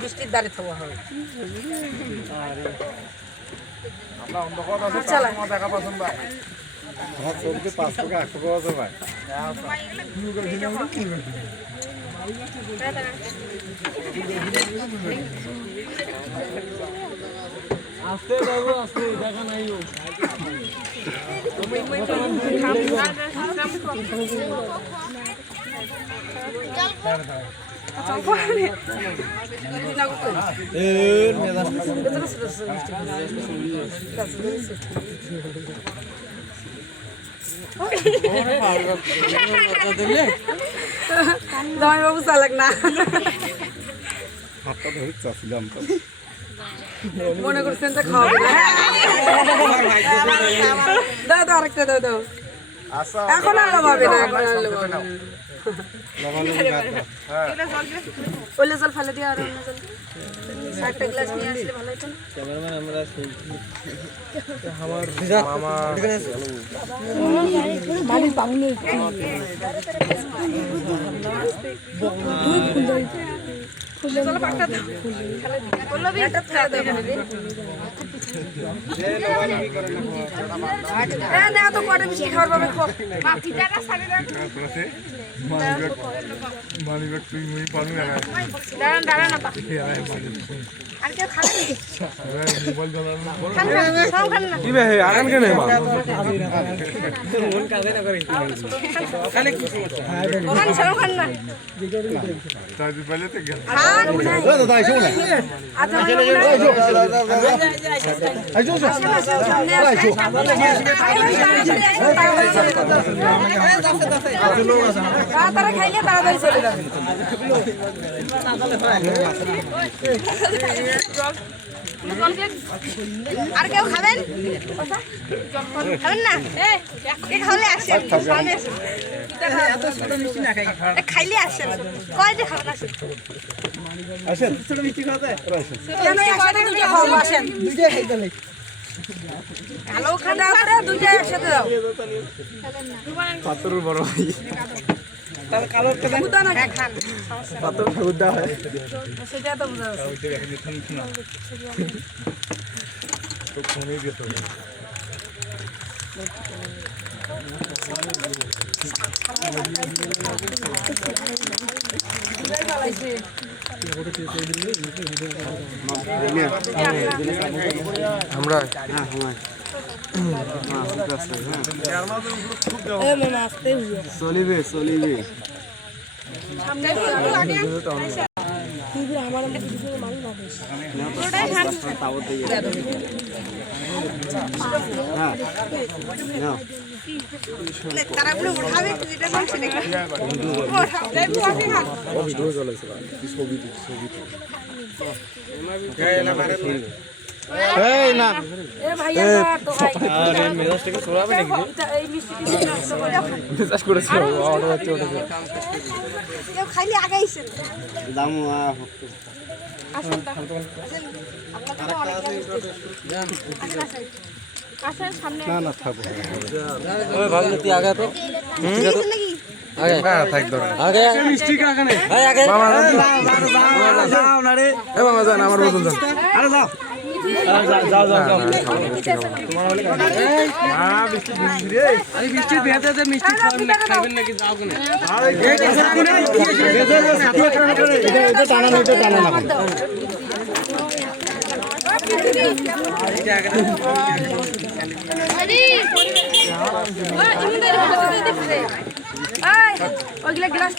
বৃষ্টির দ্বারে থাকা হবে আমরা অন্ধকার আছে তার দেখা পাচ্ছেন ভাই আমার চোখে 5 টাকা 8 টাকা আছে ভাই আস্তে বাবু আস্তে দেখা নাই ও জামাই বাবু চালাক না হাতটা ধরে চাচ্ছিলাম তো মনে করছেন তো খাওয়াবে দাও দাও আরেকটা দাও দাও এখন আর লোভাবে না এখন আর লোভাবে না ওলে জল ফেলে দিয়ে আর অন্য জল একটা গ্লাস নিয়ে আসলে ভালো হতো না ক্যামেরাম্যান আমরা আমার মামা মালিক বাবুলে চলো পাকটা দাও বললো বি একটা ফেলে দাও হ্যাঁ না তো কটা বেশি খাওয়ার পাবে খো বাকিটা সারি দাও মানিব্যাগ তুই মুই পারবি না দাঁড়ান দাঁড়ান না আর কেউ খাবে মোবাইল ধরার না খান না কি বে আরাম কেন মা মন কাজে না করে খালি কি খান সব খান না তাই বলে তো গেল খান দাদা আইসো না আচ্ছা আইসো তারা খাইলে তাড়াতাড়ি চলে যাবে আর কেউ খাবেন খাবেন না খাওয়ালে আসেন খাইলে আসেন কয় যে খাবেন আসেন আসেন ছোট মিষ্টি খাওয়াতে কেন একসাথে দুটো খাওয়াবো আসেন দুইটাই খাইতে লাগে কালো খাওয়া করে দুইটা একসাথে দাও পাতর বড় ভাই তার কালো একটা বুঝা না খান পাতর ঠাকুরদা হয় সেটা তো বুঝা তো ফোনে গেছে আমরা হ্যাঁ চলিবে চলিবে তারা পুরো উঠাবে এটা বলছে নাকি ভিডিও চলেছে ছবি এই না এ ভাইয়া তো ভাই আরে মেজাজ থেকে ছড়াবে নাকি এই মিষ্টি নষ্ট করে দাও মেসেজ করেছে অর্ডার হচ্ছে কেউ খাইলে আগাইছেন দাম আসেন আপনাকে অনেক আসেন সামনে না না থাকবো ওই ভালো তুই আগে তো নাকি আগে হ্যাঁ থাক দরকার আগে মিষ্টি কাকানে এই আগে মামা যাও না রে এ মামা যান আমার বদল যান আরে যাও যাও হ্যাঁ বৃষ্টি ভিজবি রে আরে মিষ্টি ভেতে মিষ্টি খাবেন নাকি যাও কেন এটা টানা না এটা টানা না ওইগুলা গ্লাস